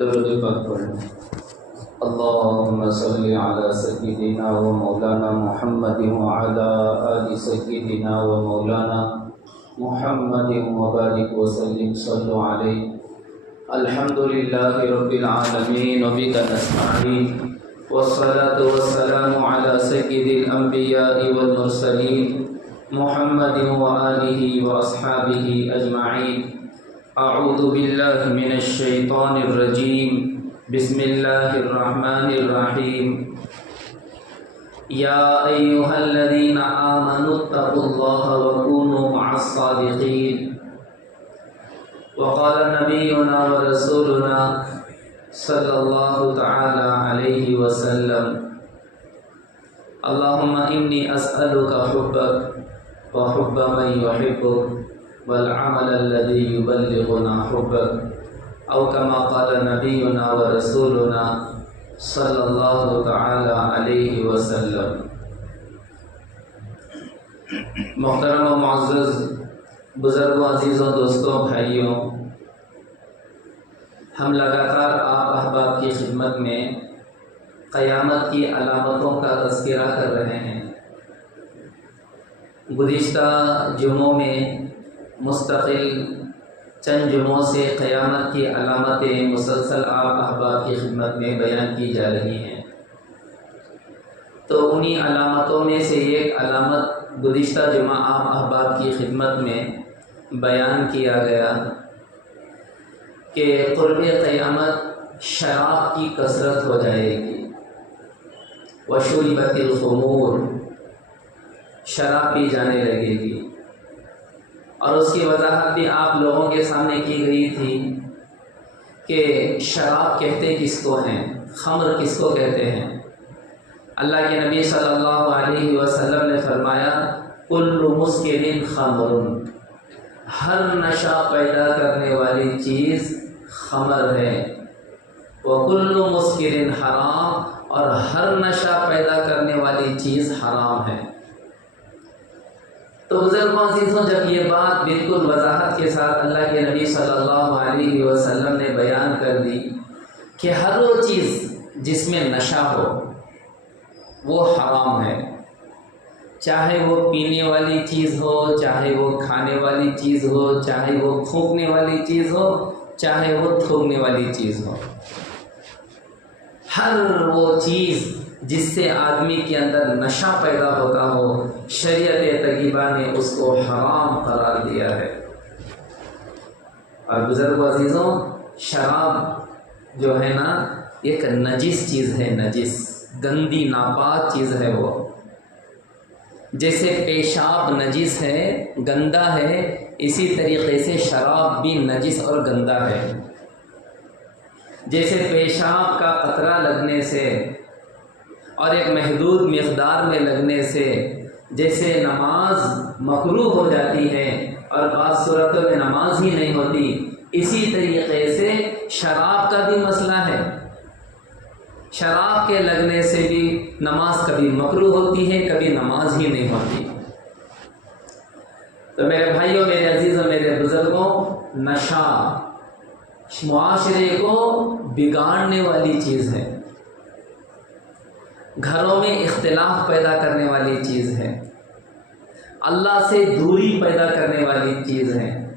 درود پاک پڑھیں۔ اللهم صل على سيدنا ومولانا محمد وعلى آل سيدنا ومولانا محمد وبارك وسلم صلوا عليه۔ الحمد لله رب العالمين وبك نستعين، والصلاة والسلام على سيد الأنبياء والمرسلين محمد وآله وأصحابه أجمعين۔ اعوذ باللہ من الشیطان الرجیم، بسم اللہ الرحمن الرحیم۔ یا ایہا الذین آمنوا اتقوا اللہ وکونوا مع الصادقین۔ وقال نبینا ورسولنا صلی اللہ تعالی علیہ وسلم، اللہم انی اسألک حبک وحب من یحبک والعمل الذي يبلغنا حبك، او كما قال نبينا ورسولنا صلی اللہ تعالی علیہ وسلم۔ محترم و معزز بزرگوں، عزیزوں، دوستوں، بھائیوں، ہم لگاتار آپ احباب کی خدمت میں قیامت کی علامتوں کا تذکرہ کر رہے ہیں۔ گزشتہ جمعوں میں مستقل چند جمعوں سے قیامت کی علامتیں مسلسل آپ احباب کی خدمت میں بیان کی جا رہی ہیں۔ تو انہی علامتوں میں سے ایک علامت گزشتہ جمعہ آپ احباب کی خدمت میں بیان کیا گیا کہ قرب قیامت شراب کی کثرت ہو جائے گی۔ وشربت الخمور، شراب پی جانے لگے گی۔ اور اس کی وضاحت بھی آپ لوگوں کے سامنے کی گئی تھی کہ شراب کہتے کس کو ہیں، خمر کس کو کہتے ہیں۔ اللہ کے نبی صلی اللہ علیہ وسلم نے فرمایا، کل مسکر خمر، ہر نشہ پیدا کرنے والی چیز خمر ہے۔ وکل مسکر حرام، اور ہر نشہ پیدا کرنے والی چیز حرام ہے۔ تو بزرگوں، عزیزوں، جب یہ بات بالکل وضاحت کے ساتھ اللہ کے نبی صلی اللہ علیہ وسلم نے بیان کر دی کہ ہر وہ چیز جس میں نشہ ہو وہ حرام ہے، چاہے وہ پینے والی چیز ہو، چاہے وہ کھانے والی چیز ہو، چاہے وہ پھونکنے والی چیز ہو، چاہے وہ تھوکنے والی چیز ہو۔ ہر وہ چیز جس سے آدمی کے اندر نشہ پیدا ہوتا ہو، شریعت طیبہ نے اس کو حرام قرار دیا ہے۔ اور بزرگوں، عزیزوں، شراب جو ہے نا ایک نجس چیز ہے، نجس، گندی ناپاک چیز ہے وہ۔ جیسے پیشاب نجس ہے، گندا ہے، اسی طریقے سے شراب بھی نجس اور گندا ہے۔ جیسے پیشاب کا قطرہ لگنے سے اور ایک محدود مقدار میں لگنے سے جیسے نماز مکروہ ہو جاتی ہے اور بعض صورتوں میں نماز ہی نہیں ہوتی، اسی طریقے سے شراب کا بھی مسئلہ ہے۔ شراب کے لگنے سے بھی نماز کبھی مکروہ ہوتی ہے، کبھی نماز ہی نہیں ہوتی۔ تو میرے بھائیوں، میرے عزیزوں، میرے بزرگوں، نشہ معاشرے کو بگاڑنے والی چیز ہے، گھروں میں اختلاف پیدا کرنے والی چیز ہے، اللہ سے دوری پیدا کرنے والی چیز ہے۔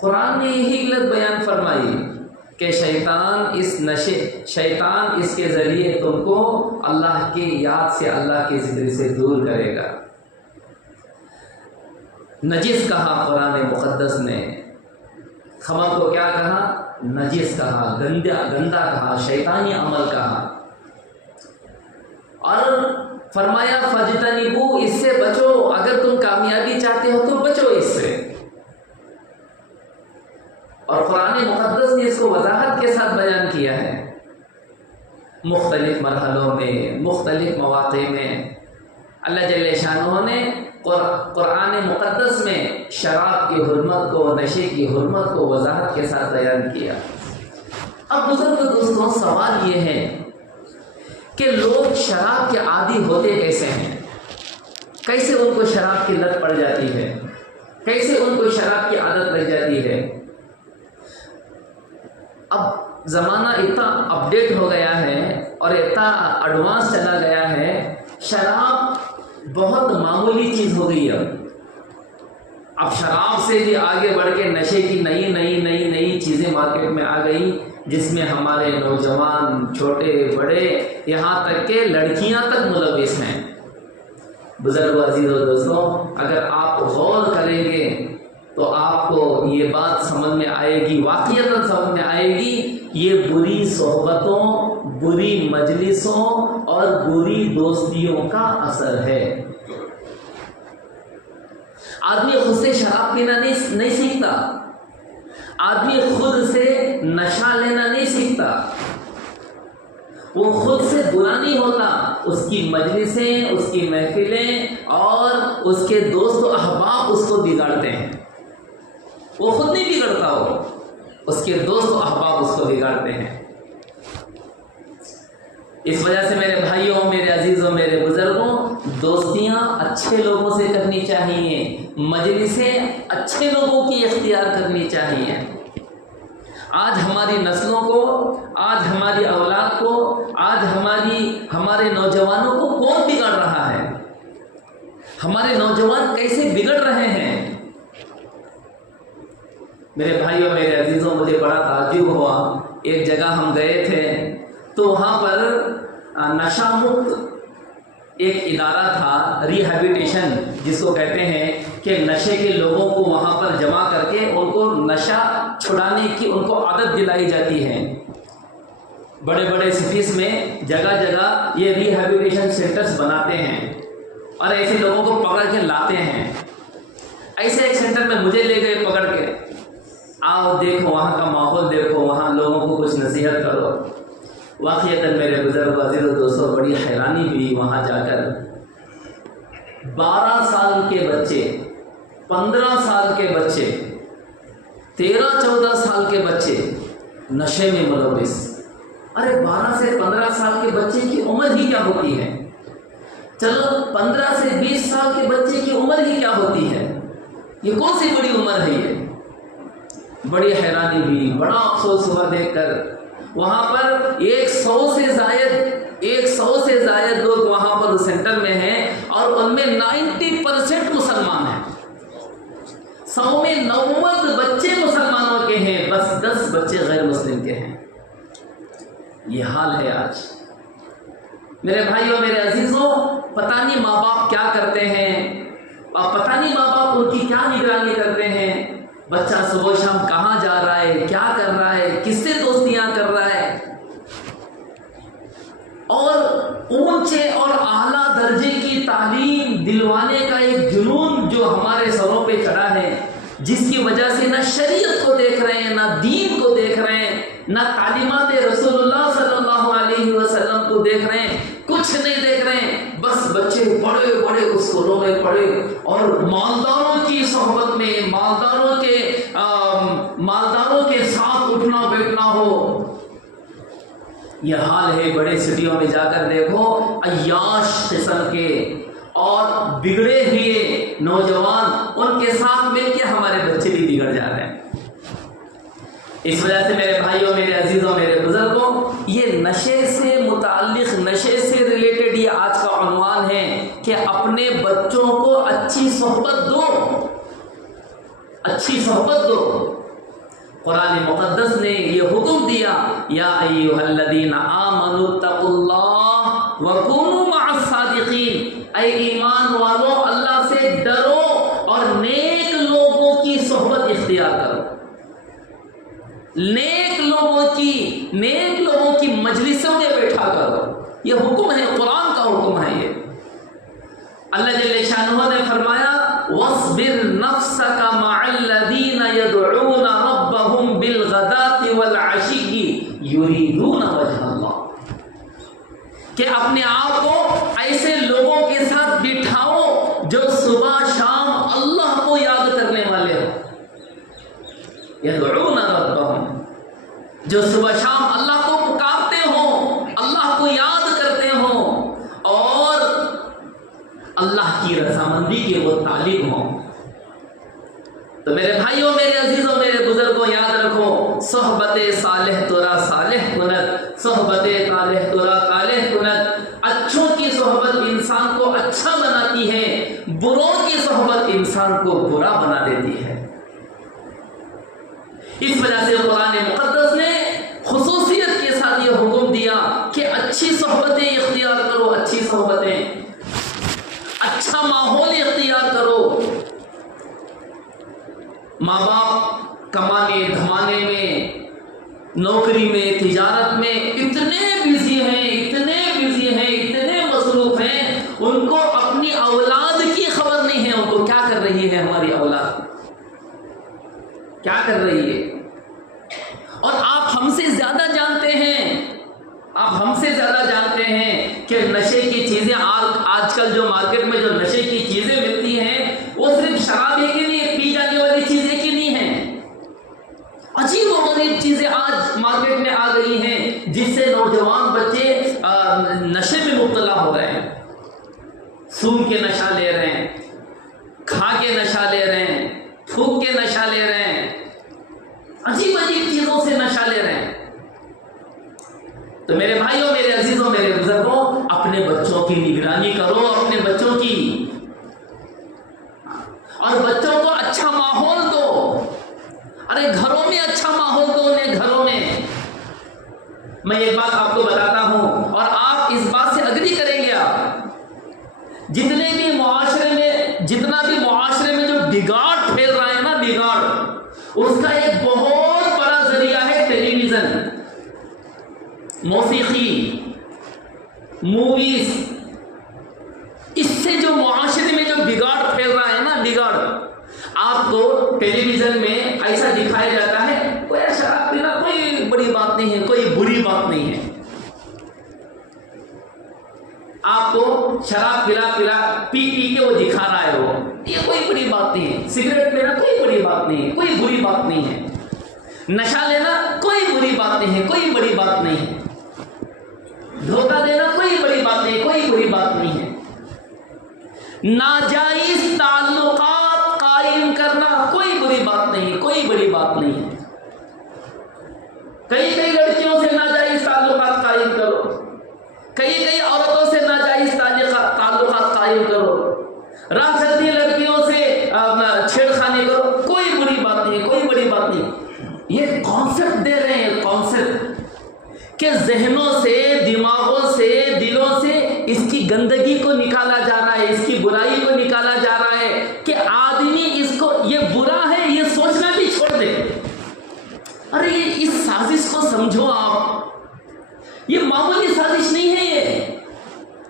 قرآن نے یہی علت بیان فرمائی کہ شیطان اس کے ذریعے تم کو اللہ کی یاد سے، اللہ کے ذکر سے دور کرے گا۔ نجس کہا قرآن مقدس نے، خمر کو کیا کہا؟ نجس کہا، گندا کہا، شیطانی عمل کہا، اور فرمایا فجتنبو، اس سے بچو، اگر تم کامیابی چاہتے ہو تو بچو اس سے۔ اور قرآن مقدس نے اس کو وضاحت کے ساتھ بیان کیا ہے، مختلف مرحلوں میں، مختلف مواقع میں۔ اللہ جل شانہ نے قرآن مقدس میں شراب کی حرمت کو، نشے کی حرمت کو وضاحت کے ساتھ بیان کیا۔ اب بزرگ دوستوں، سوال یہ ہے کہ لوگ شراب کے عادی ہوتے کیسے ہیں؟ کیسے ان کو شراب کی لت پڑ جاتی ہے؟ کیسے ان کو شراب کی عادت لگ جاتی ہے؟ اب زمانہ اتنا اپڈیٹ ہو گیا ہے اور اتنا ایڈوانس چلا گیا ہے، شراب بہت معمولی چیز ہو گئی اب شراب سے بھی آگے بڑھ کے نشے کی نئی نئی نئی نئی چیزیں مارکیٹ میں آ گئی، جس میں ہمارے نوجوان چھوٹے بڑے یہاں تک کہ لڑکیاں تک ملوث ہیں۔ بزرگ عزیز و دوستوں، اگر آپ غور کریں گے تو آپ کو یہ بات سمجھ میں آئے گی، واقعتاً سمجھ میں آئے گی، یہ بری صحبتوں، بری مجلسوں اور بری دوستیوں کا اثر ہے۔ آدمی خود سے شراب پینا نہیں سیکھتا، آدمی خود سے نشہ لینا نہیں سیکھتا، وہ خود سے برا نہیں ہوتا، اس کی مجلسیں، اس کی محفلیں اور اس کے دوست و احباب اس کو بگاڑتے ہیں۔ وہ خود نہیں بگڑتا، وہ اس کے دوست و احباب اس کو بگاڑتے ہیں۔ اس وجہ سے میرے بھائیوں، میرے عزیزوں، میرے بزرگوں، دوستیاں اچھے لوگوں سے کرنی چاہیے، مجلسیں اچھے لوگوں کی اختیار کرنی چاہیے۔ آج ہماری نسلوں کو، آج ہماری اولاد کو، آج ہمارے نوجوانوں کو کون بگاڑ رہا ہے؟ ہمارے نوجوان کیسے بگڑ رہے ہیں؟ میرے بھائیوں، میرے عزیزوں، مجھے بڑا تعجب ہوا، ایک جگہ ہم گئے تھے تو وہاں پر نشہ مکت ایک ادارہ تھا، ریہیبلیٹیشن جس کو کہتے ہیں، کہ نشے کے لوگوں کو وہاں پر جمع کر کے ان کو نشہ چھڑانے کی ان کو عادت دلائی جاتی ہے۔ بڑے بڑے سٹیز میں جگہ جگہ یہ ریہیبلیٹیشن سینٹرز بناتے ہیں اور ایسے لوگوں کو پکڑ کے لاتے ہیں۔ ایسے ایک سینٹر میں مجھے لے گئے پکڑ کے، آؤ دیکھو وہاں کا ماحول دیکھو، وہاں لوگوں کو کچھ نصیحت کرو۔ واقعتاً میرے بزرگ عزیز و دوستوں، بڑی حیرانی ہوئی وہاں جا کر۔ 12 سال کے بچے، 15 سال کے بچے، 13-14 سال کے بچے نشے میں ملوث۔ ارے 12 سے 15 سال کے بچے کی عمر ہی کیا ہوتی ہے؟ چلو 15 سے 20 سال کے بچے کی عمر ہی کیا ہوتی ہے؟ یہ کون سی بڑی عمر ہے یہ؟ بڑی حیرانی ہوئی، بڑا افسوس ہوا دیکھ کر۔ وہاں پر 100 سے زائد لوگ وہاں پر سینٹر میں ہیں اور ان میں 90% مسلمان ہیں۔ 100 میں 90 بچے مسلمانوں کے ہیں، بس 10 بچے غیر مسلم کے ہیں۔ یہ حال ہے آج۔ میرے بھائیوں، میرے عزیزوں، پتہ نہیں ماں باپ کیا کرتے ہیں اور پتہ نہیں ماں باپ ان کی کیا نگرانی کرتے ہیں۔ بچہ صبح شام کہاں جا رہا ہے، کیا کر رہا ہے، کس سے دوستیاں کر رہا ہے، اور اونچے اور اعلیٰ درجے کی تعلیم دلوانے کا ایک جنون جو ہمارے سروں پہ چڑھا ہے، جس کی وجہ سے نہ شریعت کو دیکھ رہے ہیں، نہ دین کو دیکھ رہے ہیں، نہ تعلیمات رسول اللہ صلی اللہ علیہ وسلم کو دیکھ رہے ہیں، کچھ نہیں دیکھ رہے ہیں۔ بس بچے بڑے بڑے اسکولوں میں پڑھے اور مالداروں کی صحبت میں، مالداروں کے ساتھ اٹھنا بیٹھنا ہو۔ یہ حال ہے۔ بڑے سٹیوں میں جا کر دیکھو، عیاش قسم کے اور بگڑے ہوئے نوجوان، ان کے ساتھ مل کے ہمارے بچے بھی بگڑ جا رہے ہیں۔ اس وجہ سے میرے بھائیوں، میرے عزیزوں، میرے بزرگوں، یہ نشے سے متعلق، نشے سے ریلیٹڈ یہ آج کا عنوان ہے کہ اپنے بچوں کو اچھی صحبت دو، اچھی صحبت دو۔ قرآن مقدس نے یہ حکم دیا، یا ایھا الذین آمنوا اتقوا اللہ وکونوا مع الصادقین، اے ایمان والو اللہ سے ڈرو اور نیک لوگوں کی صحبت اختیار کرو، نیک لوگوں کی مجلسوں میں بیٹھا کرو۔ یہ حکم ہے، قرآن کا حکم ہے یہ۔ اللہ جل شانہ نے فرمایا، وَاصْبِرْ نَفْسَكَ مَعَ الَّذِينَ يَدْعُونَ رَبَّهُمْ بِالْغَدَاةِ وَالْعَشِيِّ يُرِيدُونَ وَجْهَ اللَّهِ، کہ اپنے آپ کو ایسے لوگوں کے ساتھ بٹھاؤ جو صبح شام اللہ کو یاد کرنے والے ہو، يَدْعُونَ رَبَّهُمْ، جو صبح شام اللہ کو پکارتے ہوں، اللہ کو یاد کرتے ہوں اور اللہ کی رضامندی کے وہ طالب ہوں۔ تو میرے بھائیوں، میرے عزیزوں، میرے بزرگوں، یاد رکھو، صحبت صحبت صالح ترا صالح کند، صحبت طالح ترا طالح کند۔ اچھوں کی صحبت انسان کو اچھا بناتی ہے، بروں کی صحبت انسان کو برا بنا دیتی ہے۔ اس وجہ سے قرآن مقدس نے خصوصیت کے ساتھ یہ حکم دیا کہ اچھی صحبتیں اختیار کرو، اچھی صحبتیں، اچھا ماحول اختیار کرو۔ ماں باپ کمانے دھمانے میں، نوکری میں، تجارت میں اتنے بزی ہیں، اتنے بزی ہیں، اتنے مصروف ہیں، ان کو اپنی اولاد کی خبر نہیں ہے، ان کو کیا کر رہی ہے ہماری اولاد، کیا کر رہی ہے۔ اور آپ ہم سے زیادہ جانتے ہیں، آپ ہم سے زیادہ جانتے ہیں کہ نشے کی چیزیں آج کل جو مارکیٹ میں جو نشے کی چیزیں ملتی ہیں وہ صرف شراب ایک ہی نہیں ہے، پی جانے والی چیز ایک ہی نہیں ہے، عجیب و غریب چیزیں آج مارکیٹ میں آ گئی ہیں جس سے نوجوان بچے نشے میں مبتلا ہو رہے ہیں، سون کے نشہ لے رہے ہیں، کھا کے نشہ لے رہے ہیں، تھوک کے نشہ لے رہے ہیں، عجیب عجیب چیزوں سے نشہ لے رہے ہیں۔ تو میرے بھائیوں، میرے عزیزوں، میرے بزرگوں، اپنے بچوں کی نگرانی کرو، اپنے بچوں کی، اور بچوں کو اچھا ماحول دو۔ ارے گھروں میں اچھا ماحول دو، انہیں گھروں میں۔ میں ایک بات آپ کو بتاتا ہوں اور آپ اس بات سے اگری کریں گے، آپ جتنے بھی معاشرے میں جو بگاڑ پھیل رہا ہے نا، بگاڑ، اس کا ایک بہت بڑا ذریعہ ہے ٹیلی ویژن، موسیقی، موویز۔ اس سے جو معاشرے میں جو بگاڑ پھیل رہا ہے نا، بگاڑ، آپ کو ٹیلی ویژن میں ایسا دکھایا جاتا ہے کوئی شراب پینا کوئی بڑی بات نہیں ہے، کوئی بری بات نہیں ہے، آپ کو شراب پی کے وہ دکھا رہا ہے، وہ یہ کوئی بڑی بات نہیں ہے، سگریٹ پینا کوئی بڑی بات نہیں ہے، کوئی بری بات نہیں ہے، نشہ لینا کوئی بری بات نہیں ہے، کوئی بڑی بات نہیں ہے، دھوکہ دینا کوئی بڑی بات نہیں، کوئی بری بات نہیں ہے، ناجائز تعلقات قائم کرنا کوئی بری بات نہیں ہے، کوئی بڑی بات نہیں ہے۔ کئی لڑکیوں سے ناجائز تعلقات قائم کرو، کئی عورتوں سے ناجائز تعلقات قائم کرو، راہ چلتی لڑکیوں سے چھیڑخانی کرو، کوئی بری بات نہیں ہے، کوئی بڑی بات نہیں۔ یہ کانسیپٹ دے رہے ہیں، کانسیپٹ کہ ذہنوں سے، دماغوں سے، دلوں سے اس کی گندگی کو نکالا جا رہا ہے، اس کی برائی کو نکالا جا رہا ہے کہ آدمی اس کو، یہ برا ہے یہ سوچنا بھی چھوڑ دے۔ ارے اس سازش کو سمجھو آپ، یہ معمولی سازش نہیں ہے،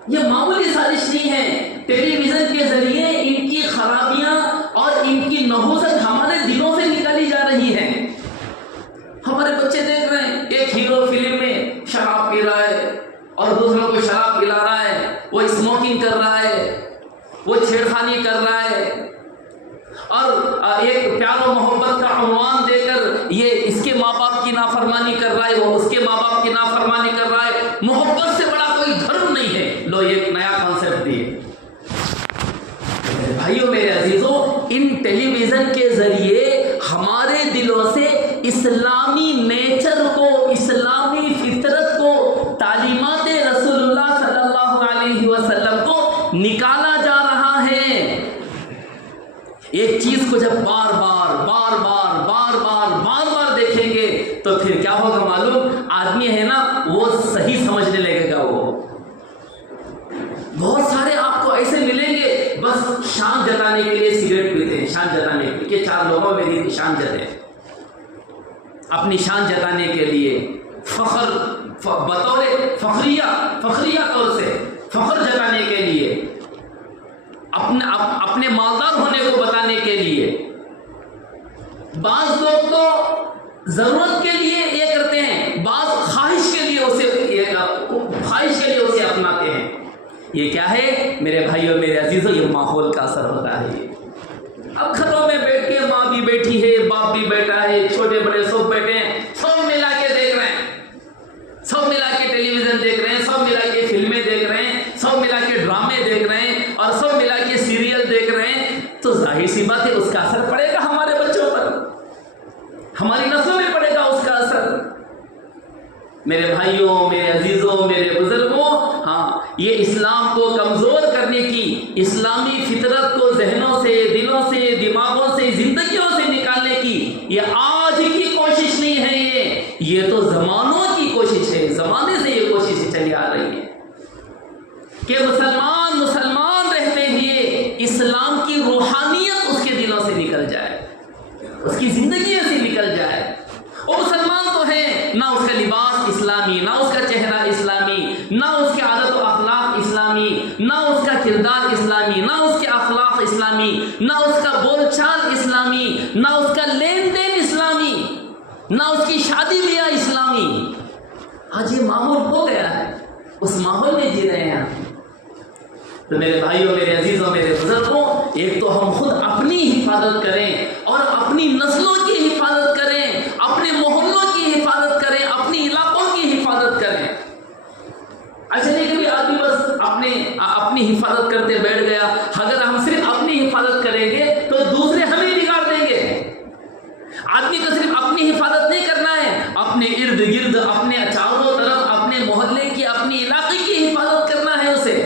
یہ معمولی سازش نہیں ہے۔ ٹیلی ویژن کے ذریعے ان کی خرابیاں اور ان کی نحوست ہمارے دلوں سے نکالی جا رہی ہے۔ ہمارے بچے دیکھ رہے ہیں ایک ہیرو فلم میں شراب پی رہا ہے اور دوسروں کو شراب پلا رہا ہے، وہ اسموکنگ کر رہا ہے، وہ چھیڑخانی کر رہا ہے، اور ایک پیار و محبت کا عنوان دے کر یہ اس کے ماں باپ کی نافرمانی کر رہا ہے، وہ اس کے ماں باپ کی نافرمانی کر رہا ہے۔ محبت سے بڑا کوئی دھرم نہیں ہے۔ لو یہ ایک نیا کانسیپٹ دیے بھائیوں، میرے عزیزوں، ان ٹیلی ویژن کے ذریعے ہمارے دلوں سے اسلامی نیچر کو، اسلامی فطرت کو، تعلیمات رسول اللہ صلی اللہ علیہ وسلم کو نکالا جا رہا ہے۔ ایک چیز کو جب بار بار دیکھیں گے تو پھر کیا ہوگا معلوم؟ آدمی ہے نا وہ صحیح سمجھنے لگے گا۔ وہ بہت سارے آپ کو ایسے ملیں گے بس شان جتانے کے لیے سگریٹ پیتے ہیں، شان جتانے کے لیے، کہ چار لوگوں میں میری شان جتے، اپنی شان جتانے کے لیے، فخر بطور فخریہ طور سے فخر جتانے کے لیے، اپنے مالدار ہونے کو بتانے کے لیے۔ بعض لوگ تو ضرورت کے لیے یہ کرتے ہیں، بعض خواہش کے لیے اسے اپناتے ہیں۔ یہ کیا ہے میرے بھائیوں، میرے عزیزوں؟ یہ ماحول کا اثر ہوتا ہے۔ اب گھروں میں بیٹھ کے ماں بھی بیٹھی ہے، باپ بھی بیٹھا ہے، چھوٹے بڑے سب بیٹھے ہیں، سب ملا کے دیکھ رہے ہیں، سب ملا کے ٹیلی ویژن دیکھ رہے ہیں، سب ملا کے فلمیں دیکھ رہے ہیں، سب ملا کے ڈرامے دیکھ رہے ہیں، اور سب ملا کے سیریل دیکھ رہے ہیں۔ تو ظاہر سی بات ہے اس کا اثر پڑے گا ہمارے بچوں پر، ہماری نسلوں میں پڑے گا اس کا اثر۔ میرے بھائیوں، میرے عزیزوں، میرے بزرگوں، ہاں یہ اسلام کو کمزور کرنے کی، اسلامی فطرت کو ذہنوں سے، دلوں سے، دماغوں سے، زندگیوں سے نکالنے کی یہ آج کی کوشش نہیں ہے، یہ تو زمانوں کی کوشش ہے، زمانے سے یہ کوشش چلی آ رہی ہے کہ مسلمان رہتے ہوئے اسلام کی روحانیت اس کے دلوں سے نکل جائے، اس کی زندگی سے نکل جائے۔ وہ مسلمان تو ہے، نہ اس کا لباس اسلامی، نہ اس کا چہرہ اسلامی، نہ اس کے عادت و اخلاق اسلامی، نہ اس کا کردار اسلامی، نہ اس کے اخلاق اسلامی، نہ اس کا بول چال اسلامی، نہ اس کا لین دین اسلامی، نہ اس کی شادی بیاہ اسلامی۔ آج یہ ماحول ہو گیا ہے، اس ماحول میں جی رہے ہیں۔ تو میرے بھائیوں، میرے عزیزوں، میرے بزرگوں، ایک تو ہم خود اپنی حفاظت کریں اور اپنی نسلوں کی حفاظت کریں، اپنے محلوں کی حفاظت کریں، اپنی علاقوں کی حفاظت کریں۔ ایسے نہیں کہ آدمی بس اپنی حفاظت کرتے بیٹھ گیا۔ اگر ہم صرف اپنی حفاظت کریں گے تو دوسرے ہمیں بگاڑ دیں گے۔ آدمی کو صرف اپنی حفاظت نہیں کرنا ہے، اپنے ارد گرد، اپنے چاروں طرف، اپنے محلے کی، اپنی علاقے کی حفاظت کرنا ہے اسے۔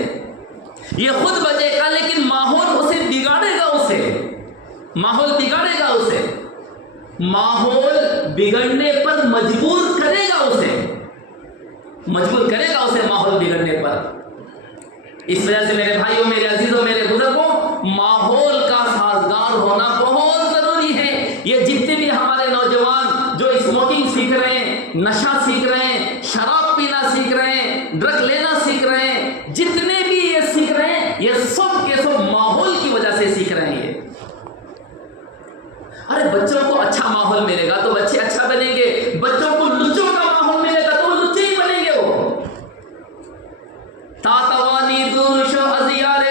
یہ خود بچے گا لیکن ماحول اسے بگاڑے گا، ماحول بگاڑے گا اسے، ماحول بگڑنے پر مجبور کرے گا اسے ماحول بگڑنے پر۔ اس وجہ سے میرے بھائیوں، میرے عزیزوں، میرے بزرگوں، ماحول کا سازگار ہونا بہت ضروری ہے۔ یہ جتنے بھی ہمارے نوجوان جو اسموکنگ سیکھ رہے ہیں، نشہ سیکھ رہے ہیں، شراب پینا سیکھ رہے ہیں، ڈرگ لینا سیکھ رہے ہیں، جتنے بھی یہ سیکھ رہے ہیں، یہ سب کے سب ماحول کی وجہ سے سیکھ رہے ہیں۔ ارے بچوں کو اچھا ماحول ملے گا تو بچے اچھا بنیں گے، بچوں کو لچوں کا ماحول ملے گا تو وہ لچے ہی بنیں گے۔ وہ تاتوانی دورشو ازیار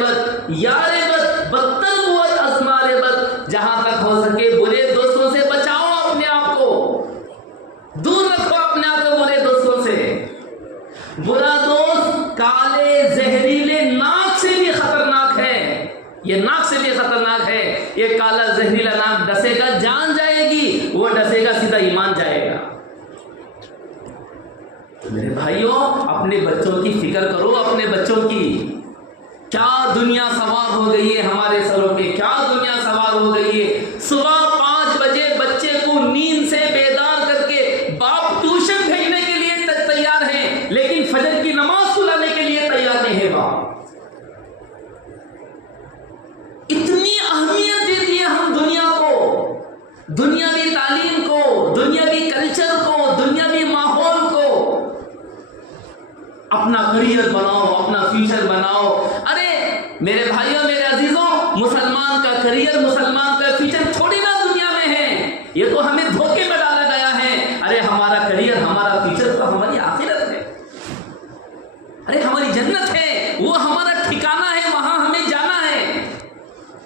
بد یار بد بدتر قوت ازمار بد۔ جہاں تک ہو سکے برے دوستوں سے بچاؤ، اپنے آپ کو دور رکھو، اپنے آپ کو برے دوستوں سے۔ برا دوست کالے زہریلے ناک سے بھی خطرناک ہے، یہ ناک سے بھی خطرناک ہے۔ یہ کالا زہریلا ناک ڈسے گا جان جائے گی، وہ ڈسے گا سیدھا ایمان جائے گا۔ تو میرے بھائیوں، اپنے بچوں کی فکر کرو، اپنے بچوں کی۔ کیا دنیا سوار ہو گئی ہے ہمارے سروں پہ، کیا دنیا سوار ہو گئی ہے۔ صبح 5 بجے بچے کو نیند سے بیدار کر کے باپ ٹیوشن بھیجنے کے لیے تیار ہے، لیکن فجر کی نماز سلانے کے لیے تیار نہیں ہے باپ۔ اتنی اہمیت دیتی ہے ہم دنیا کو، دنیاوی تعلیم کو، دنیاوی کلچر کو، دنیاوی ماحول کو۔ اپنا کریئر بناؤ، اپنا فیوچر بناؤ۔ ارے میرے بھائیوں، میرے عزیزوں، مسلمان کا کریئر، مسلمان کا فیوچر تھوڑی نا دنیا میں ہے، یہ تو ہمیں دھوکے میں ڈالا گیا ہے۔ ارے ہمارا کریئر، ہمارا فیوچر تو ہماری آخرت ہے، ارے ہماری جنت ہے، وہ ہمارا ٹھکانہ ہے، وہاں ہمیں جانا ہے،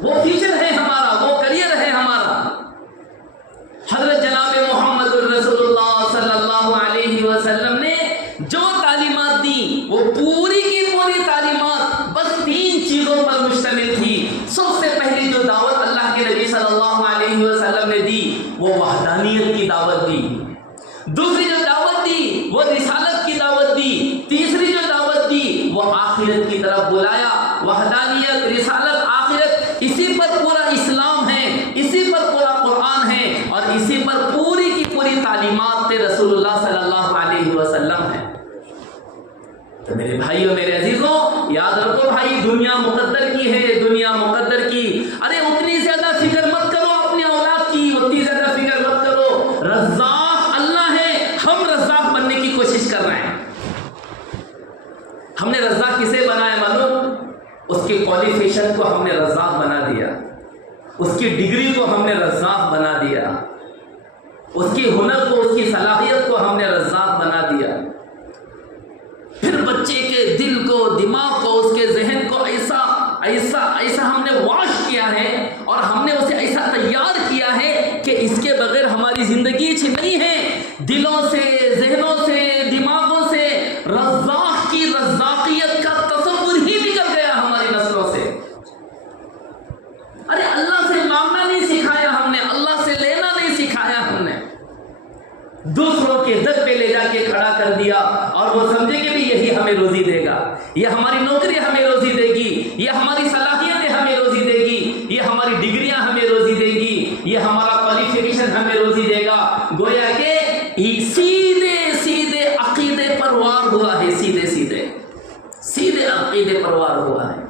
وہ فیوچر ہے ہمارا، وہ کریئر ہے ہمارا۔ حضرت جناب محمد رسول اللہ صلی اللہ علیہ وسلم نے جو تعلیمات دی، وہ پوری کی پوری تعلیمات بس 3 چیزوں پر مشتمل تھی۔ سب سے پہلی جو دعوت اللہ کے نبی صلی اللہ علیہ وسلم نے دی، وہ وحدانیت کی دعوت دی۔ دوسری جو دعوت دی، وہ رسالت کی دعوت دی۔ تیسری جو دعوت دی، وہ آخرت کی طرف بلایا۔ وحدانیت، رسالت، آخرت، اسی پر پورا اسلام ہے، اسی پر پورا قرآن ہے، اور اسی پر پوری کی پوری تعلیمات رسول اللہ صلی اللہ علیہ وسلم ہے۔ تو میرے بھائیوں، میرے عزیزوں، یاد رکھو بھائی، دنیا مقدر کی ہے، دنیا مقدر کی۔ ارے اتنی زیادہ فکر مت کرو اپنے اولاد کی، اتنی زیادہ فکر مت کرو۔ رزاق اللہ ہے، ہم رزاق بننے کی کوشش کر رہے ہیں۔ ہم نے رزاق کسے بنایا معلوم؟ اس کی کوالیفیکیشن کو ہم نے رزاق بنا دیا، اس کی ڈگری کو ہم نے رزاق بنا دیا، اس کی ہنر کو، اس کی صلاحیت کو ہم نے رزاق بنا دیا۔ پھر بچے کے دل کو، دماغ کو، اس کے ذہن کو ایسا ہم نے واش کیا ہے، اور ہم نے اسے ایسا تیار کیا ہے کہ اس کے بغیر ہماری زندگی نہیں ہے۔ دلوں سے، ذہنوں سے، دماغوں سے رزاق کی رزاقیت کا تصور ہی نکل گیا ہماری نسلوں سے۔ ارے اللہ سے مانگنا نہیں سکھایا ہم نے، اللہ سے لینا نہیں سکھایا ہم نے۔ دوسروں کے در پہ لے جا کے کھڑا کر دیا اور وہ سمجھے کہ بھی یہی ہمیں روزی دے گا، یہ ہماری نوکری ہمیں روزی دے گی، یہ ہماری صلاحیتیں ہمیں روزی دے گی، یہ ہماری ڈگریاں ہمیں روزی دے گی، یہ ہمارا کوالیفیکیشن ہمیں روزی دے گا. گویا کہ سیدھے سیدھے عقیدے پر وار ہوا ہے، سیدھے سیدھے عقیدے پر وار ہوا ہے.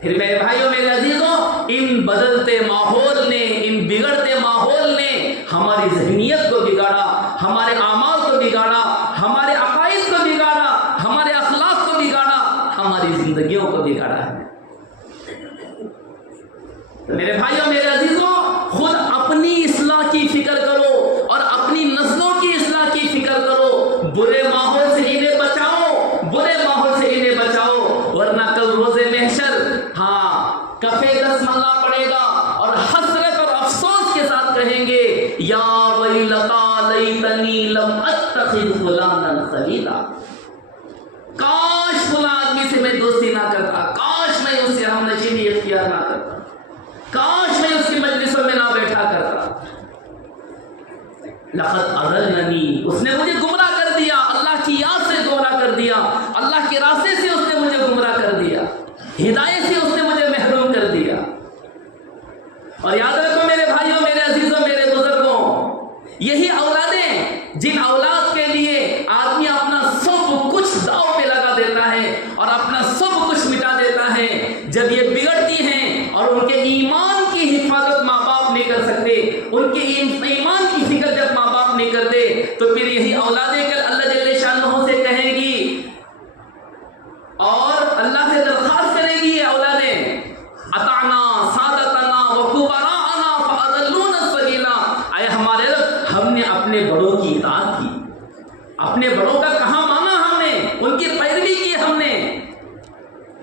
پھر میرے بھائیوں میرے عزیزوں، ان بدلتے ماحول نے، ان بگڑتے ماحول نے ہماری ذہنیت کو بگاڑا، ہمارے اعمال کو بگاڑا، ہمارے عقائد کو بگاڑا، ہمارے اخلاق کو بگاڑا، ہماری زندگیوں کو بگاڑا ہے. تو میرے بھائیوں میرے عزیزوں، خود اپنی اصلاح کی فکر کرو اور اپنی نسلوں کی اصلاح کی فکر کرو. برے ماحول سے انہیں بچاؤ، برے ماحول سے انہیں بچاؤ، ورنہ کل روز محشر کفے دس ملنا پڑے گا اور حسرت اور افسوس کے ساتھ کہیں گے یا ویلتا لیتنی لم اتخذ فلانا خلیلا. کاش فلاں آدمی سے میں دوستی نہ کرتا، کاش میں اس سے ہم نشینی اختیار نہ کرتا، کاش میں اس کی مجلسوں میں نہ بیٹھا کرتا. لقد اضلنی، اس نے مجھے گمراہ کر دیا، اللہ کی یاد سے گمراہ کر دیا، اللہ کے راستے سے اس نے مجھے گمراہ کر دیا، ہدایت سے اس نے مجھے محروم کر دیا. اور یاد رکھو میرے بھائیوں میرے عزیزوں میرے بزرگوں، یہی اولادیں جن اولاد کے لیے آدمی اپنا سب کچھ داؤ پہ لگا دیتا ہے اور اپنا سب کچھ مٹا دیتا ہے، جب یہ بگڑتی ہیں اور ان کے ایمان کی حفاظت ماں باپ نہیں کر سکتے، ان کے ایمان کی فکر جب ماں باپ نہیں کرتے، تو پھر یہی اولادیں کل اللہ جل شانہ سے کہیں گی اور اللہ سے درخواست کرے گی یہ اولادیں، اطعنا سادتنا وکبراءنا فاضلونا السبیلا. اے ہمارے رب، ہم نے اپنے بڑوں کی اطاعت کی، اپنے بڑوں کا کہاں مانا ہم نے، ان کی پیروی کی ہم نے،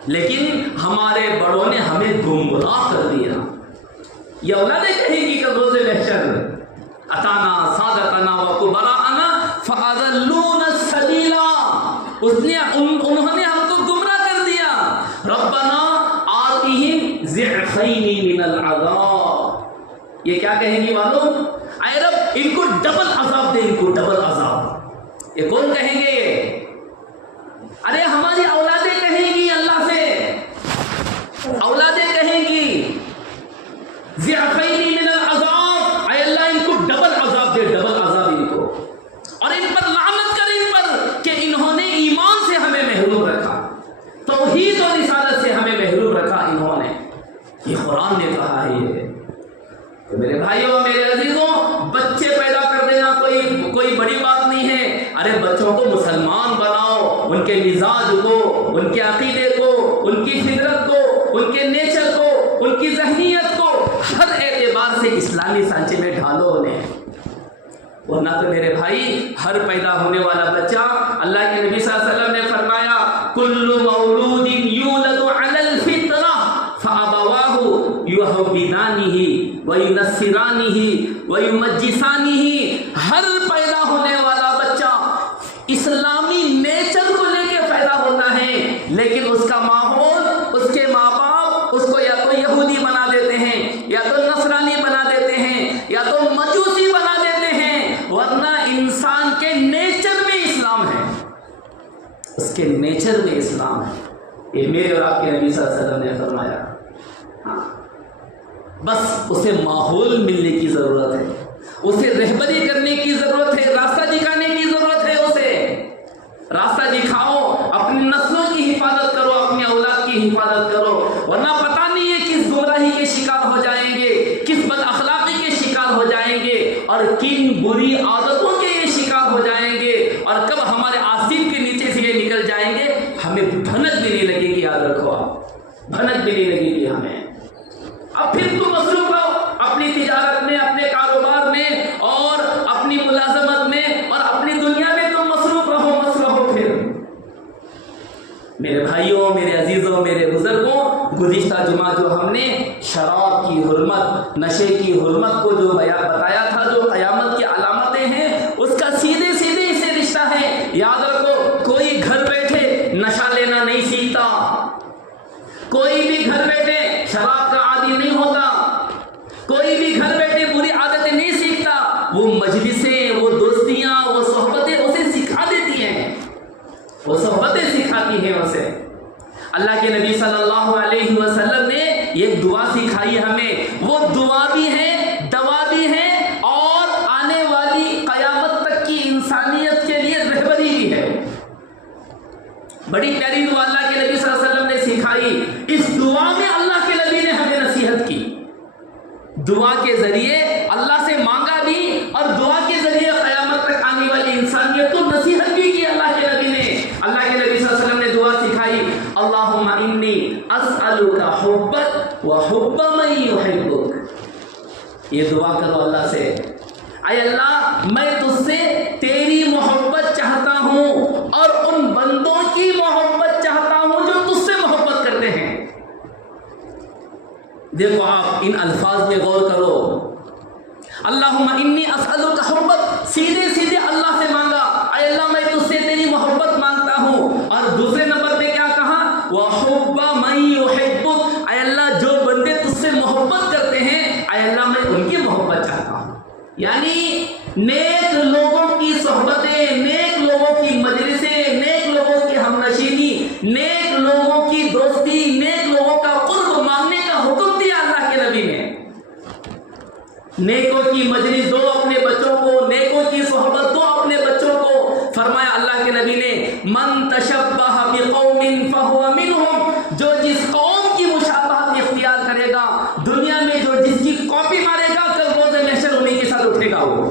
لیکن ہمارے بڑوں نے ہمیں گمراہ کر دیا. یہ اولادیں کہیں گی کہ روز محشر اطعنا سادتنا وکبراءنا فاضلونا السبیلا، انہوں نے ہم کو گمراہ کر دیا. ربنا آتihim ضعفین من العذاب، یہ کیا کہیں گی معلوم؟ اے رب ان کو ڈبل عذاب دے، ان کو ڈبل عذاب. یہ کون کہیں گے؟ ارے ہماری اولادیں کہیں گی اللہ سے، اولادیں کہیں گی ضعفین من العذاب، اے اللہ ان کو ڈبل عذاب دے، ڈبل عذاب ان کو، اور ان پر لعنت کر ان پر کہ انہوں نے ایمان سے ہمیں محروم رکھا، توحید اور رسالت سے ہمیں محروم رکھا انہوں نے. یہ قرآن نے کہا ہے. یہ تو میرے بھائیوں میرے عزیزوں، بچے پیدا کر دینا کوئی بڑی بات نہیں ہے. ارے بچوں کو مسلمان بناؤ، ان کے مزاج کو، ان کے عقیدے کو، ان کی فطرت کو، ان کے نیچر کو، ان کی ذہنیت کو ہر اعتبار سے اسلامی سانچے میں ڈھالو انہیں. ورنہ تو میرے بھائی ہر پیدا ہونے والا بچہ، اللہ کے نبی صلی اللہ علیہ وسلم نے فرمایا کل مولود یولد علی الفطرہ فابواہ یحودانہ وینصرانہ ویمجسانہ. ہر پیدا ہونے والا بچہ اسلامی نیچر کو لے کے پیدا ہوتا ہے، لیکن اس کا ماحول، اس کے ماں باپ اس کو یا تو یہودی بنا دیتے ہیں، یا تو نصرانی بنا دیتے ہیں، یا تو مجوسی بنا دیتے ہیں. ورنہ انسان کے نیچر میں اسلام ہے، اس کے نیچر میں اسلام ہے. یہ میرے اور آپ کے نبی صلی اللہ علیہ وسلم نے فرمایا. بس اسے ماحول ملنے کی ضرورت ہے، اسے رہبری کرنے کی ضرورت ہے، راستہ دکھانے کی ضرورت ہے. اسے راستہ دکھاؤ، اپنی نسلوں کی حفاظت کرو، اپنی اولاد کی حفاظت کرو. ورنہ پتہ نہیں ہے کس گمراہی کے شکار ہو جائیں گے، کس بد اخلاقی کے شکار ہو جائیں گے، اور کن بری عادتوں کے یہ شکار ہو جائیں گے، اور کب ہمارے آستین کے نیچے سے یہ نکل جائیں گے ہمیں بھنک بھی نہیں لگے گی. یاد رکھو، آپ بھنک بھی نہیں لگے گی ہمیں. اب پھر تم مصروف رہو اپنی تجارت میں، اپنے کاروبار میں، اور اپنی ملازمت میں، اور اپنی دنیا میں تم مصروف رہو. پھر میرے بھائیوں میرے عزیزوں میرے بزرگوں، گزشتہ جمعہ جو ہم نے شراب کی حرمت، نشے کی حرمت کو جو بتایا تھا، جو قیامت کی علامتیں ہیں، اس کا سیدھے سیدھے اس سے رشتہ ہے. یاد رکھو، کوئی گھر بیٹھے نشہ لینا نہیں سیکھتا، کوئی بھی گھر بیٹھے شراب کا عادی نہیں ہوتا، کوئی بھی گھر بیٹھے بری عادتیں نہیں سیکھتا. وہ مجلسیں بڑی پیاری دعا اللہ کے نبی صلی اللہ علیہ وسلم نے سکھائی. اس دعا میں اللہ کے نبی نے ہمیں نصیحت کی. دعا کے ذریعے اللہ سے مانگا بھی اور دعا کے ذریعے قیامت تک آنے والی انسانیت کو نصیحت بھی کی اللہ کے نبی نے. اللہ کے نبی صلی اللہ علیہ وسلم نے دعا سکھائی, اللہم انی اسألک حبک وحب من یحبک. یہ دعا کرو اللہ سے, اے اللہ میں تجھ سے تیری محبت چاہتا ہوں اور ان بندوں کی محبت چاہتا ہوں جو تجھ سے محبت کرتے ہیں. دیکھو آپ ان الفاظ میں غور کرو. اللہم انی اسألک حبک, سیدھے سیدھے اللہ سے مانگا, اے اللہ میں تجھ سے تیری محبت مانگتا ہوں. اور دوسرے نمبر پہ کیا کہا, وحب من یحبک, اے اللہ جو بندے تجھ سے محبت کرتے ہیں اے اللہ میں ان کی محبت چاہتا ہوں. یعنی نیک لوگوں کی صحبتیں, نیک لوگوں کی مجلسیں, نیک لوگوں کی ہمنشینی, نیک لوگوں کی دوستی, نیک لوگوں کا قرب مانگنے کا حکم دیا اللہ کے نبی نے. نیکوں کی مجلس دو اپنے بچوں کو, نیکوں کی صحبت دو اپنے بچوں کو. فرمایا اللہ کے نبی نے, من تشبہ بقوم فہو منہم, جو جس قوم کی مشابہت اختیار کرے گا دنیا میں, جو جس کی کاپی مارے گا کل روز محشر انہیں کے ساتھ اٹھے گا. وہ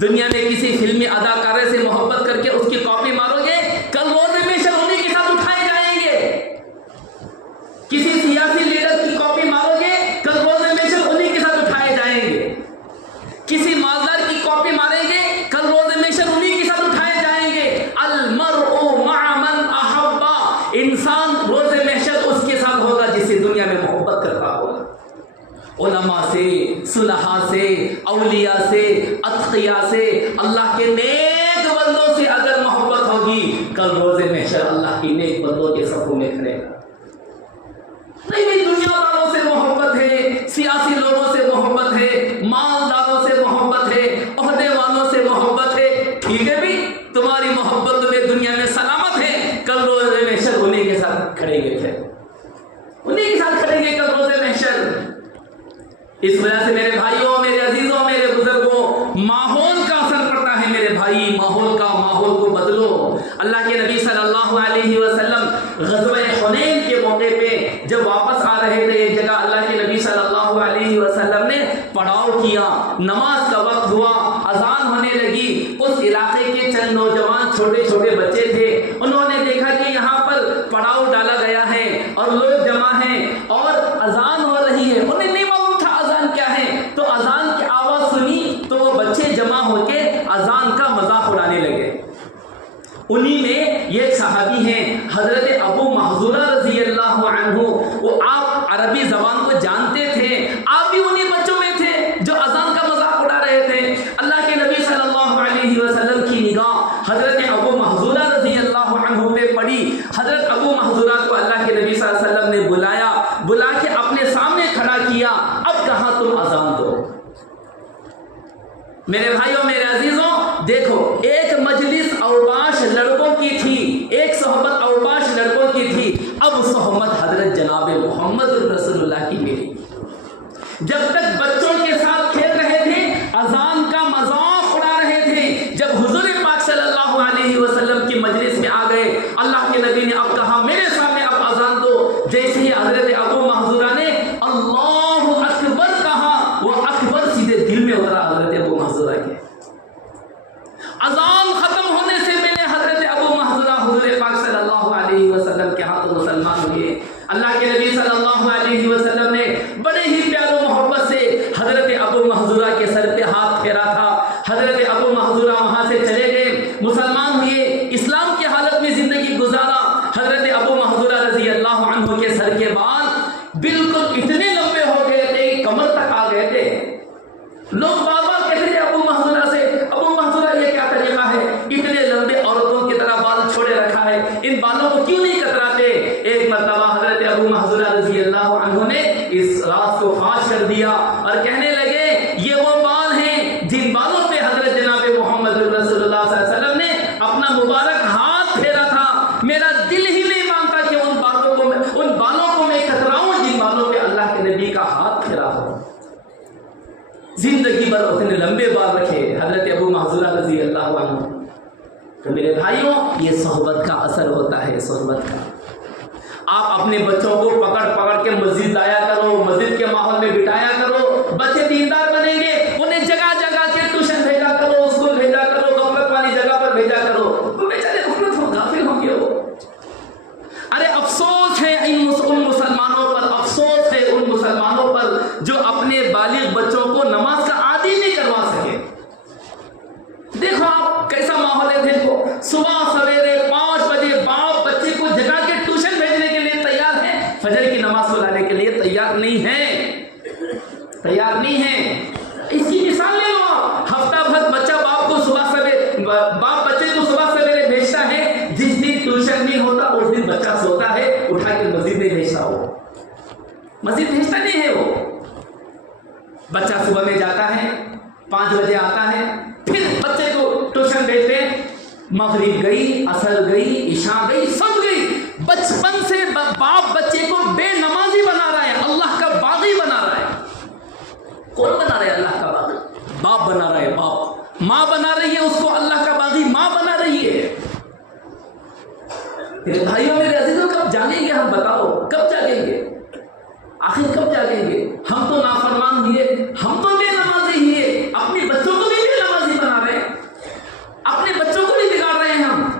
دنیا میں کسی فلمی اداکارے سے محبت کر کے اس کی کاپی مارو گے, کل روز محشر انہیں کے ساتھ اٹھائے جائیں گے. کسی سیاسی لیڈر کی کاپی مارو گے, کل روز محشر انہیں کے ساتھ اٹھائے جائیں گے. کسی مالدار کی کاپی ماریں گے, کل روز محشر انہیں کے ساتھ اٹھائے جائیں گے. المرء مع من احب, انسان روز محشر اس کے ساتھ ہوگا جس سے دنیا میں محبت کرتا ہوگا. علماء سے, صلحاء سے, اولیاء سے, اتقیاء سے, اللہ کے نیک بندوں سے اگر محبت ہوگی کل روز محشر اللہ کی نیک بندوں کے صفوں میں کھڑے گا. نہیں دنیا داروں سے محبت ہے, سیاسی لوگوں سے محبت ہے, مالداروں سے محبت ہے, عہدے والوں سے محبت ہے, ٹھیک ہے بھی تمہاری محبت تمہیں دنیا میں سلامت ہے, کل روز محشر انہیں کے ساتھ کھڑیں گے, پھر انہیں کے ساتھ کھڑیں گے کل روز محشر. اس وجہ سے میرے بھائیوں, میرے عزیزوں, میرے بزرگوں, ماحول کا اثر پڑتا ہے میرے بھائی. ماحول کو بدلو. اللہ کے نبی صلی اللہ علیہ وسلم غزوہ حنین کے موقع پہ جب واپس آ رہے تھے ایک جگہ, اللہ کے نبی صلی اللہ علیہ وسلم نے پڑاؤ کیا, نماز کا وقت ہوا, اذان ہونے لگی. اس علاقے کے چند نوجوان چھوٹے چھوٹے بچے تھے, انہوں نے دیکھا کہ یہاں پر پڑاؤ ڈالا گیا ہے اور لوگ جمع ہیں اور اذان ہو رہی ہے. انہیں نہیں معلوم تھا اذان کیا ہے, تو اذان کی آواز سنی تو وہ بچے جمع ہو کے اذان کا مذاق اڑانے لگے. انہی میں یہ صحابی ہیں حضرت ابو محذورہ رضی اللہ عنہ. وہ آپ عربی زبان کو جانتے تھے, آپ بھی انہی بچوں میں تھے جو اذان کا مذاق اڑا رہے تھے. اللہ کے نبی صلی اللہ علیہ وسلم کی نگاہ حضرت ابو محذورہ رضی اللہ عنہ پہ پڑی. حضرت ابو محذورہ کو اللہ کے نبی صلی اللہ علیہ وسلم نے بلا کے اپنے سامنے کھڑا کیا. اب کہاں تم اذان دو. میرے بھائیوں, میرے عزیزوں, دیکھو ایک مجلس اوباش لڑکوں کی تھی, ایک صحبت اوباش لڑکوں کی تھی, اب صحبت حضرت جناب محمد رسول اللہ کی میری. جب تک بچوں کے ساتھ کھیل رہے تھے, اذان کا مذاق اڑا رہے تھے, جب حضور پاک صلی اللہ علیہ وسلم کی مجلس میں آ گئے, اللہ کے نبی نے اب کہا میرے سامنے اب اذان دو. جیسے ہی حضرت ابو محذورہ نے اللہ اکبر کہا, وہ اکبر سیدھے دل میں اترا حضرت ابو محذورہ کے. اذان ختم ہونے سے پہلے حضرت ابو محذورہ حضور پاک صلی اللہ علیہ وسلم کے ہاتھوں مسلمان ہوئے. اللہ کے نبی صلی اللہ علیہ وسلم نے بڑے ہی پیار و محبت سے حضرت ابو محذورہ کے سر پہ ہاتھ پھیرا تھا. حضرت ابو محذورہ وہاں سے چلے گئے, مسلمان ہوئے, اسلام کی حالت میں زندگی گزارا. حضرت ابو محذورہ رضی اللہ عنہ کے سر کے بال بالکل اتنے لمبے ہو گئے تھے کہ کمر تک آ گئے تھے. لوگ بار بار کہتے تھے ابو محذورہ سے, ابو محذورہ یہ کیا طریقہ ہے, اتنے لمبے عورتوں کی طرح بال چھوڑے رکھا ہے, ان بالوں کو کیوں نہیں کتراتے. ایک مرتبہ حضرت ابو محذورہ رضی اللہ عنہ نے اس راز کو فاش کر دیا اور کہنے لگے یہ وہ بال ہیں جن بالوں پہ حضرت جناب محمد رسول اللہ صلی اللہ علیہ وسلم نے اپنا مبارک ہاتھ پھیرا تھا. میرا دل ہی نہیں مانتا کہ ان بالوں کو میں کتراؤں جن بالوں پہ اللہ کے نبی کا ہاتھ پھیرا ہو. زندگی بھر اتنے لمبے بال رکھے حضرت ابو محذورہ رضی اللہ عنہ. تو میرے بھائیوں یہ صحبت کا اثر ہوتا ہے، صحبت کا۔ آپ اپنے بچوں کو پکڑ پکڑ کے مسجد لایا کرو، مسجد کے ماحول میں بٹایا کرو، بچے دیندار بنیں گے، انہیں جگہ جگہ کے ٹیوشن بھیجا کرو، اسکول بھیجا کرو، غفلت والی جگہ پر بھیجا کرو، تو بیچارے غفلت ہو غافل ہوں گے وہ۔ ارے افسوس ہے ان مسلمانوں پر، افسوس ہے ان مسلمانوں پر جو اپنے بالغ بچوں کو نماز کا عادی نہیں کروا سکے۔ دیکھو آپ کیسا ماحول ہے، دیکھو صبح سویرے 5 بجے باپ بچے کو جگا کے ٹیوشن بھیجنے کے لیے تیار ہے، فجر کی نماز کو لانے کے لیے تیار نہیں ہے، تیار نہیں ہے۔ اس کی مثال لے لو، ہفتہ بھر بچہ باپ کو صبح سویرے، باپ بچے کو صبح سویرے بھیجتا ہے، جس دن ٹیوشن نہیں ہوتا اس دن بچہ سوتا ہے، اٹھا کے مسجد نہیں بھیجتا، وہ مسجد بھیجتا نہیں ہے۔ وہ بچہ صبح میں جاتا ہے، 5 بجے آتا ہے، پھر بچے کو ٹیوشن بھیجتے ہیں، مغرب گئی، عصر گئی، عشاء گئی، سب گئی۔ بچپن سے باپ بچے کو بے نمازی بنا رہا ہے، اللہ کا باغی بنا رہا ہے۔ کون بنا رہا ہے اللہ کا باغی؟ باپ بنا رہا ہے، باپ۔ ماں بنا رہی ہے اس کو اللہ کا باغی، ماں بنا رہی ہے۔ میرے بھائیوں میرے عزیزوں، کب جاگیں گے ہم؟ بتاؤ کب جاگیں گے؟ آخر کب جاگیں گے؟ ہم تو نافرمان ہوئے، ہم تو بے نمازی ہوئے، اپنے بچوں کو بھی بے نمازی بنا رہے ہیں، اپنے بچوں کو بھی بگاڑ رہے ہیں ہم۔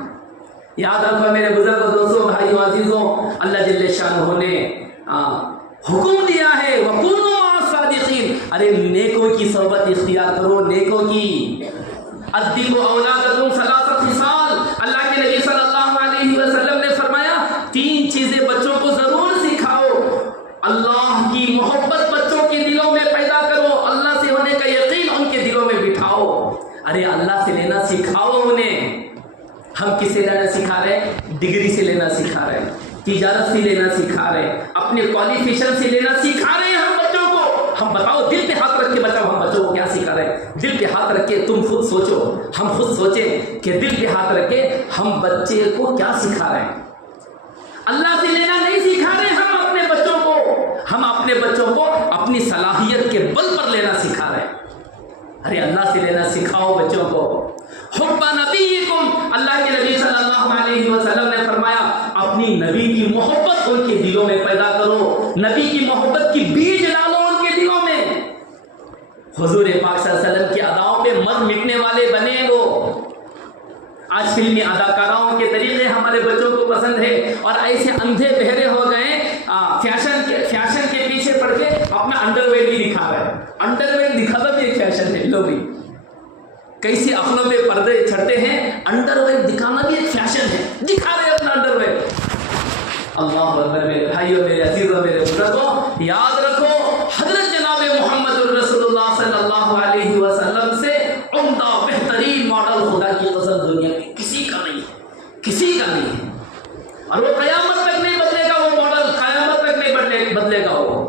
یاد رکھو میرے بزرگوں، دوستوں، بھائیوں، عزیزوں، اللہ جل شانہ نے حکم دیا ہے وَكُونُوا مَعَ الصَّادِقِينَ، ارے نیکوں کی صحبت اختیار کرو، نیکوں کی۔ اَدِّبُوا أَوْلَادَكُمْ ثَلَاثَ خِصَالٍ، اللہ کے نبی صلی اللہ علیہ وسلم نے فرمایا 3 چیزیں بچوں کو ضرور سکھاؤ۔ اللہ کی محبت بچوں کے دلوں میں پیدا کرو، اللہ سے ہونے کا یقین ان کے دلوں میں بٹھاؤ۔ ارے اللہ سے لینا سکھاؤ انہیں۔ ہم کس سے لینا سکھا رہے ہیں؟ ڈگری سے لینا سکھا رہے ہیں، تجارت سے لینا سکھا رہے ہیں، اپنے کوالیفیکیشن سے لینا سکھا رہے ہیں ہم بچوں کو۔ ہم بتاؤ دل پہ ہاتھ رکھ کے بچاؤ، ہم بچوں کو کیا سکھا رہے ہیں؟ دل پہ ہاتھ رکھ کے تم خود سوچو، ہم خود سوچیں کہ دل پہ ہاتھ رکھ کے ہم بچے کو کیا سکھا رہے ہیں؟ اللہ سے لینا نہیں سکھا رہے ہم اپنے بچوں کو، ہم اپنے بچوں کو اپنی صلاحیت کے بل پر لینا سکھا رہے ہیں۔ ارے اللہ سے لینا سکھاؤ بچوں کو۔ حب نبیکم، اللہ کے نبی صلی اللہ علیہ وسلم نے فرمایا اپنی نبی کی محبت ان کے دلوں میں پیدا کرو، نبی کی محبت کی بیج ڈالو ان کے دلوں میں۔ حضور پاک صلی اللہ علیہ وسلم کی اداؤں پہ مر مٹنے والے بنے وہ۔ آج فلمی اداکاراؤں کے طریقے ہمارے بچوں کو پسند ہے، اور ایسے اندھے بہرے ہو گئے، فیشن کے پیچھے پڑ کے اپنا انڈر ویئر بھی دکھا رہے ہیں۔ انڈر ویئر دکھانا بھی ایک فیشن ہے، لو بھی کیسے اپنوں پہ پردے چڑھتے ہیں، انڈر ویئر دکھانا بھی ایک فیشن ہے، دکھا رہے اپنا انڈر ویئر۔ اللہ اکبر میرے بھائیوں، میرے عزیزوں، میرے بزرگوں، یاد رکھو حضرت جناب محمد الرسول اللہ صلی اللہ علیہ وسلم سے عمدہ بہترین ماڈل خدا کی قسم دنیا میں کسی کا نہیں ہے، کسی کا نہیں ہے، اور وہ قیامت تک نہیں بدلے گا، وہ ماڈل قیامت تک نہیں بدلے گا۔ وہ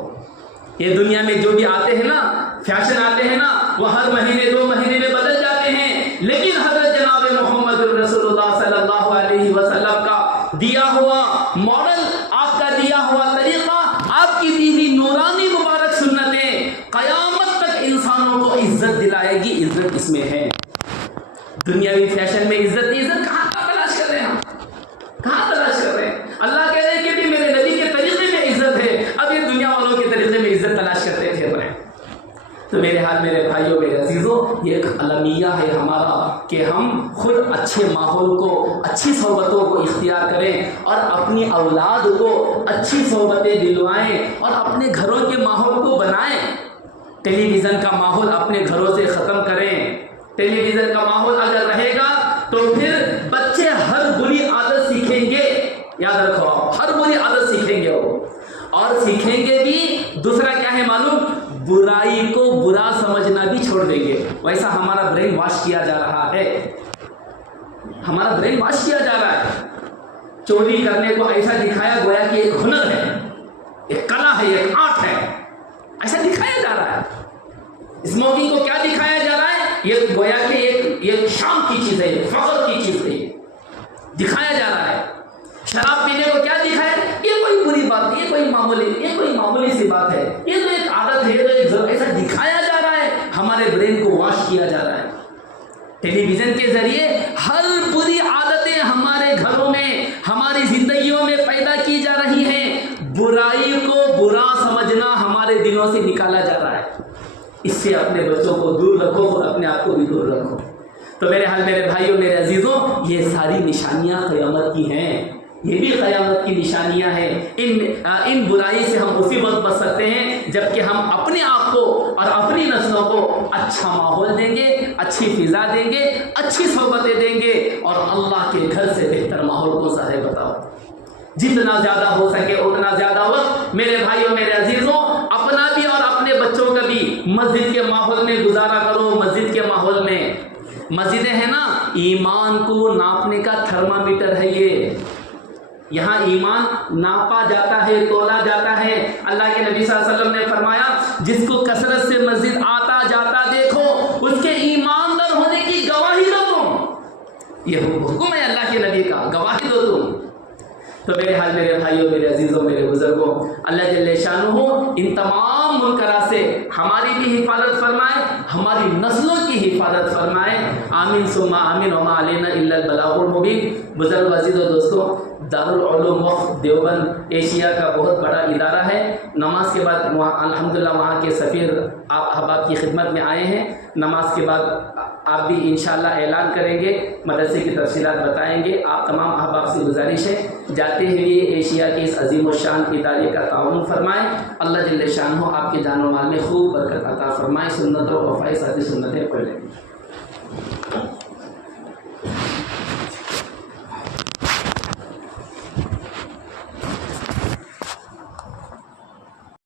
یہ دنیا میں جو بھی آتے ہیں نا، فیشن آتے ہیں نا، وہ ہر مہینے 2 مہینے میں بدل جاتے ہیں، لیکن حضرت جناب محمد الرسول اللہ صلی اللہ علیہ وسلم کا دیا ہوا ماڈل، آپ کا دیا ہوا طریقہ، آپ کی دی ہوئی نورانی مبارک سنتیں قیامت تک انسانوں کو عزت دلائے گی۔ عزت اس میں ہے، دنیاوی فیشن میں عزت کہاں تلاش کر رہے ہیں ہم؟ کہاں تلاش کر رہے ہیں؟ اللہ کہہ رہے ہیں کہ بھی میرے نبی کے طریقے میں عزت ہے، اب یہ دنیا والوں کے طریقے میں عزت تلاش کرتے پھر رہے ہیں۔ تو میرے ہاتھ، میرے بھائیوں، میرے عزیزوں، یہ ایک المیہ ہے ہمارا کہ ہم خود اچھے ماحول کو، اچھی صحبتوں کو اختیار کریں، اور اپنی اولاد کو اچھی صحبتیں دلوائیں، اور اپنے گھروں کے ماحول کو بنائیں۔ ٹیلی ویژن کا ماحول اپنے گھروں سے ختم کریں۔ ٹیلی ویژن کا ماحول اگر رہے گا تو پھر بچے ہر بری عادت سیکھیں گے، یاد رکھو، ہر بری عادت سیکھیں گے وہ، اور سیکھیں گے بھی دوسرا کیا ہے معلوم؟ برائی کو برا سمجھنا بھی چھوڑ دیں گے۔ ویسا ہمارا برین واش کیا جا رہا ہے، ہمارا برین واش کیا جا رہا ہے۔ چوری کرنے کو ایسا دکھایا گویا کہ ایک ہنر ہے، ایک کلا ہے، ایک آرٹ ہے، ایسا دکھایا جا رہا ہے۔ اسموکنگ کو کیا دکھایا جا رہا ہے؟ یہ گویا کہ ایک شام کی چیز ہے، فخر کی چیز ہے، دکھایا جا رہا ہے۔ شراب پینے کو کیا دکھایا؟ یہ کوئی بری بات نہیں، یہ کوئی معمولی سی بات ہے، یہ تو ایک عادت ہے، یہ تو ایک ایسا دکھایا جا رہا ہے، ہمارے برین کو واش کیا جا رہا ہے۔ ٹیلی ویژن کے ذریعے ہر بری عادتیں ہمارے گھروں میں ہماری زندگیوں میں پیدا کی جا رہی ہیں، برائی کو برا سمجھنا ہمارے دلوں سے نکالا جا رہا ہے۔ اس سے اپنے بچوں کو دور رکھو اور اپنے آپ کو بھی دور رکھو۔ تو میرے بھائیوں، میرے عزیزوں، یہ ساری نشانیاں قیامت کی ہیں، یہ بھی قیامت کی نشانیاں ہیں۔ ان برائی سے ہم اسی وقت بچ سکتے ہیں جبکہ ہم اپنے آپ کو اور اپنی نسلوں کو اچھا ماحول دیں گے، اچھی فضا دیں گے، اچھی صحبتیں دیں گے، اور اللہ کے گھر سے بہتر ماحول کون سا ہے بتاؤ؟ جتنا زیادہ ہو سکے اتنا زیادہ وقت میرے بھائیوں، میرے عزیزوں، اپنا بھی اور اپنے بچوں کا بھی مسجد کے ماحول میں گزارا کرو۔ مسجد کے ماحول میں، مسجدیں ہیں نا، ایمان کو ناپنے کا تھرمامیٹر ہے یہ، یہاں ایمان ناپا جاتا ہے، تولا جاتا ہے۔ اللہ کے نبی صلی اللہ علیہ وسلم نے فرمایا، جس کو کثرت سے مسجد آتا جاتا دیکھو، اس کے ایماندار ہونے کی گواہی دو تم۔ یہ حکم ہے اللہ کے نبی کا، گواہی دو تم۔ تو میرے بھائیوں، میرے عزیزوں، میرے بزرگوں، اللہ جل شانہ ان تمام منکرات سے ہماری بھی حفاظت فرمائے، ہماری نسلوں کی حفاظت فرمائے۔ آمین ثم آمین، وما علینا الا البلاغ المبین۔ بزرگ، عزیزوں، دوستوں، دارالعلوم وقف دیوبند ایشیا کا بہت بڑا ادارہ ہے۔ نماز کے بعد وہاں الحمدللہ وہاں کے سفیر آپ احباب کی خدمت میں آئے ہیں۔ نماز کے بعد آپ بھی انشاءاللہ اعلان کریں گے، مدرسے کی تفصیلات بتائیں گے۔ آپ تمام احباب سے گزارش ہے، جاتے ہوئے ایشیا کے اس عظیم الشان ادارے کا تعاون فرمائیں۔ اللہ جل شانہ آپ کے جان و مال میں خوب برکت عطا فرمائے، سنت و وفائے ساتھی سنتیں پڑھ لیں۔